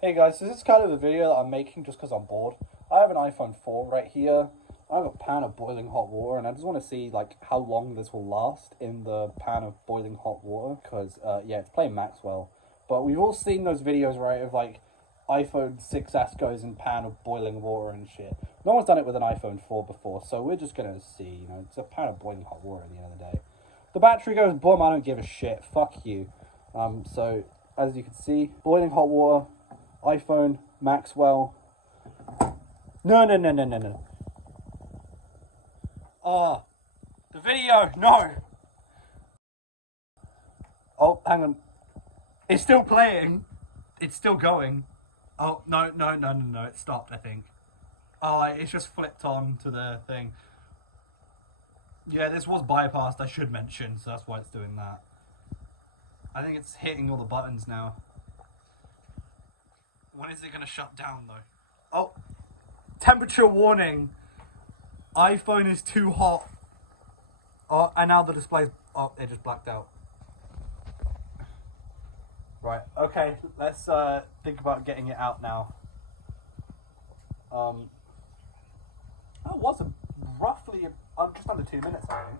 Hey guys, so this is kind of a video that I'm making just because I'm bored. I have an iPhone 4 right here. I have a pan of boiling hot water and I just want to see like how long this will last in the pan of boiling hot water because yeah, it's playing Maxwell. But we've all seen those videos, right, of like iPhone 6s goes in pan of boiling water and shit. No one's done it with an iPhone 4 before, so we're just going to see, it's a pan of boiling hot water at the end of the day. The battery goes boom, I don't give a shit. Fuck you. So as you can see, boiling hot water, iPhone, Maxwell. No. The video, no. Oh, hang on. It's still playing. It's still going. Oh, no. It stopped, I think. Oh, it's just flipped on to the thing. Yeah, this was bypassed, I should mention, so that's why it's doing that. I think it's hitting all the buttons now. When is it going to shut down, though? Oh, temperature warning. iPhone is too hot. Oh, and now the display's... Oh, it just blacked out. Right, okay, let's think about getting it out now. Oh, it was roughly just under 2 minutes, I think.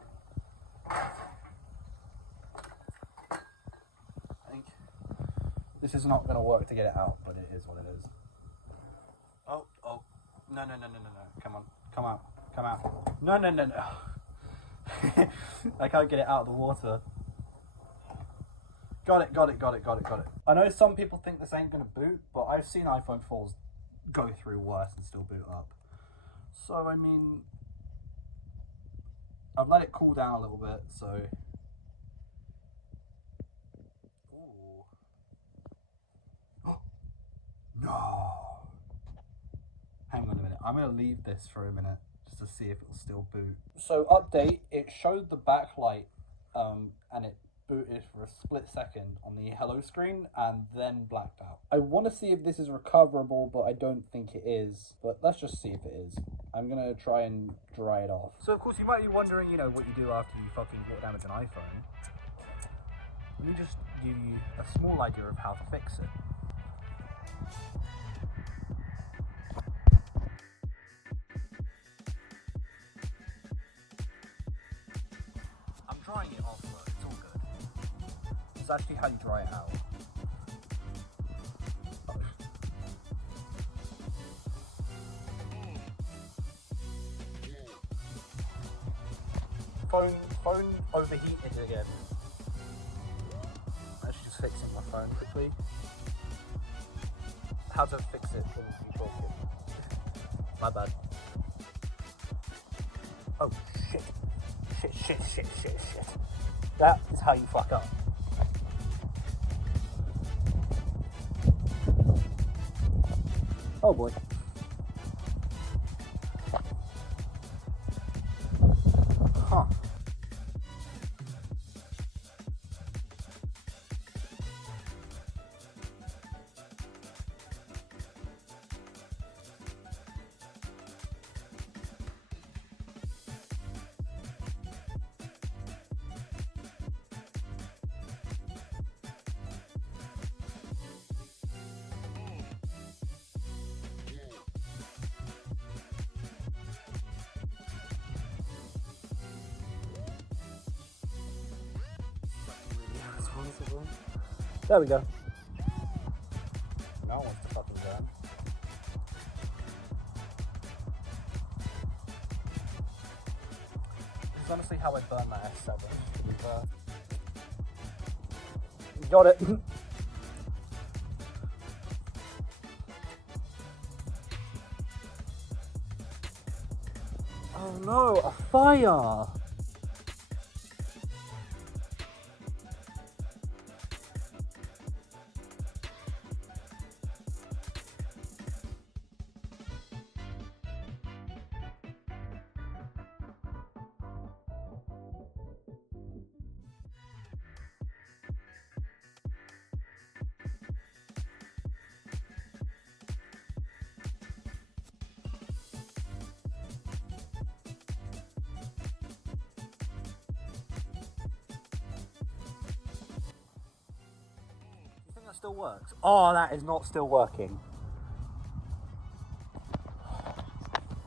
This is not going to work to get it out, but it is what it is. Oh, no. Come out. No. I can't get it out of the water. Got it. I know some people think this ain't going to boot, but I've seen iPhone 4s go through worse and still boot up. So, I mean, I've let it cool down a little bit, so... Ooh. No! Hang on a minute, I'm going to leave this for a minute, just to see if it'll still boot. So, update, it showed the backlight, and it booted for a split second on the hello screen and then blacked out. I want to see if this is recoverable, but I don't think it is. But let's just see if it is. I'm going to try and dry it off. So of course you might be wondering, what you do after you fucking water damage an iPhone. Let me just give you a small idea of how to fix it. I'm drying it off, but it's all good. It's actually how you dry it out. Phone overheated again. I should just fixing my phone quickly. How to fix it when you talking? My bad. Oh shit. Shit. That is how you fuck up. Oh boy. Huh. There we go. Now wants to fucking burn. This is honestly how I burn my S7, to be fair. Got it. Oh no, a fire! still works. Oh, that is not still working.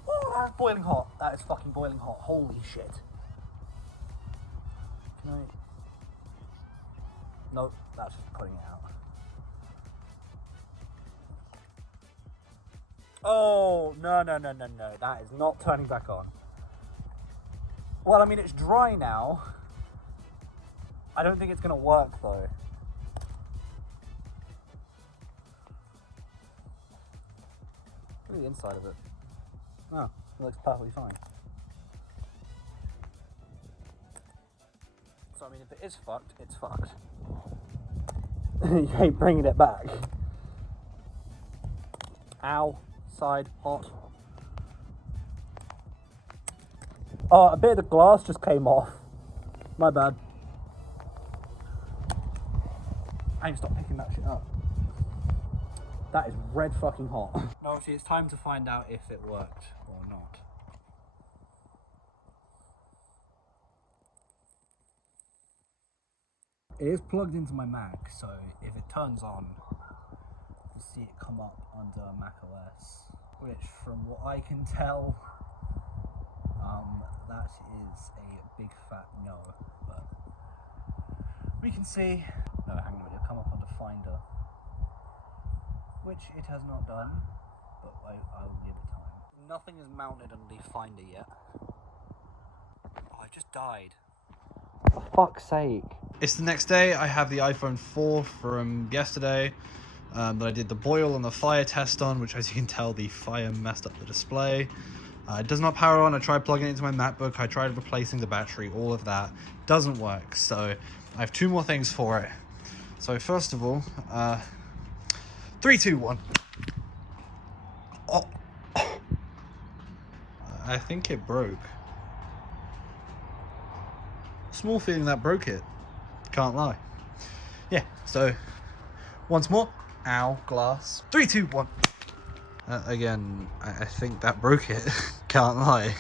Oh, that's boiling hot. That is fucking boiling hot. Holy shit. Can I... Nope, that's just putting it out. Oh, no. That is not turning back on. Well, I mean, it's dry now. I don't think it's going to work, though. Look at the inside of it. Oh, it looks perfectly fine. So, I mean, if it is fucked, it's fucked. You ain't bringing it back. Ow. Side hot. Oh, a bit of the glass just came off. My bad. I need to stop picking that shit up. That is red fucking hot. Now, obviously, it's time to find out if it worked or not. It is plugged into my Mac, so if it turns on, you'll see it come up under Mac OS, which from what I can tell, that is a big fat no, but we can see. No, hang on, it'll come up under Finder, which it has not done, but I will give it time. Nothing is mounted underneath Finder yet. Oh, I just died. For fuck's sake. It's the next day. I have the iPhone 4 from yesterday that I did the boil and the fire test on, which, as you can tell, the fire messed up the display. It does not power on. I tried plugging it into my MacBook. I tried replacing the battery. All of that doesn't work. So I have two more things for it. So first of all, 3, 2, 1. Oh. I think it broke. Small feeling that broke it. Can't lie. Yeah, so once more. Ow, glass. 3, 2, 1. Again, I think that broke it. Can't lie.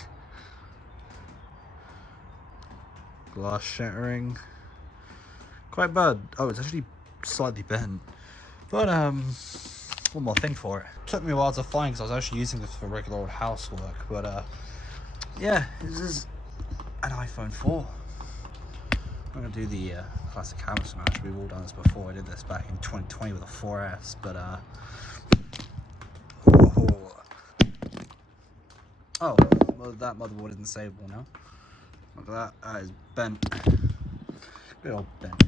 Glass shattering. Quite bad. Oh, it's actually slightly bent. But, one more thing for it. Took me a while to find because I was actually using this for regular old housework. But, yeah, this is an iPhone 4. I'm going to do the classic hammer smash. We've all done this before. I did this back in 2020 with a 4S. But, oh, well, that motherboard isn't savable now. Look at that. That is bent. Good old bent.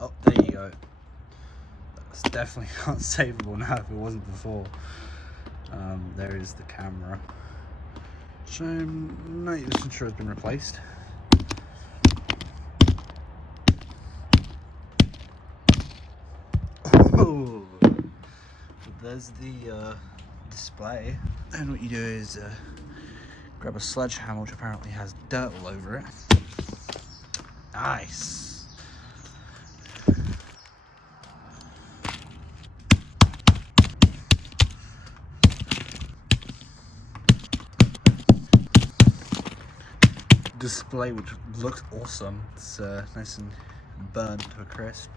Oh, there you go. That's definitely not savable now if it wasn't before. There is the camera. So I'm 90% sure it's been replaced. Oh, there's the display. And what you do is grab a sledgehammer, which apparently has dirt all over it. Nice. Display, which looks awesome. It's nice and burnt to a crisp.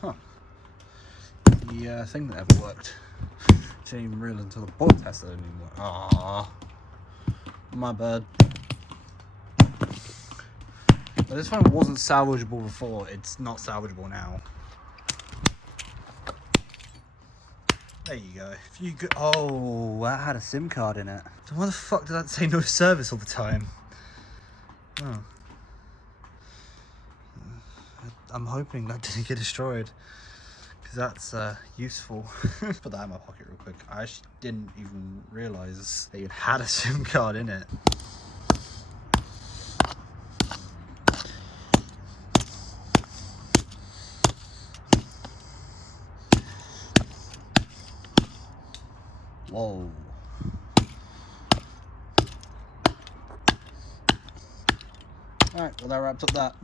Huh. The thing that ever worked. Didn't even realize until the board test that it didn't even work. Aww. My bad. But this phone wasn't salvageable before. It's not salvageable now. There you go. If you could, oh, that had a SIM card in it. So why the fuck did that say no service all the time? Oh. I'm hoping that didn't get destroyed, because that's useful. Put that in my pocket real quick. I actually didn't even realise that it had a SIM card in it. Whoa. Alright, well that wraps up that.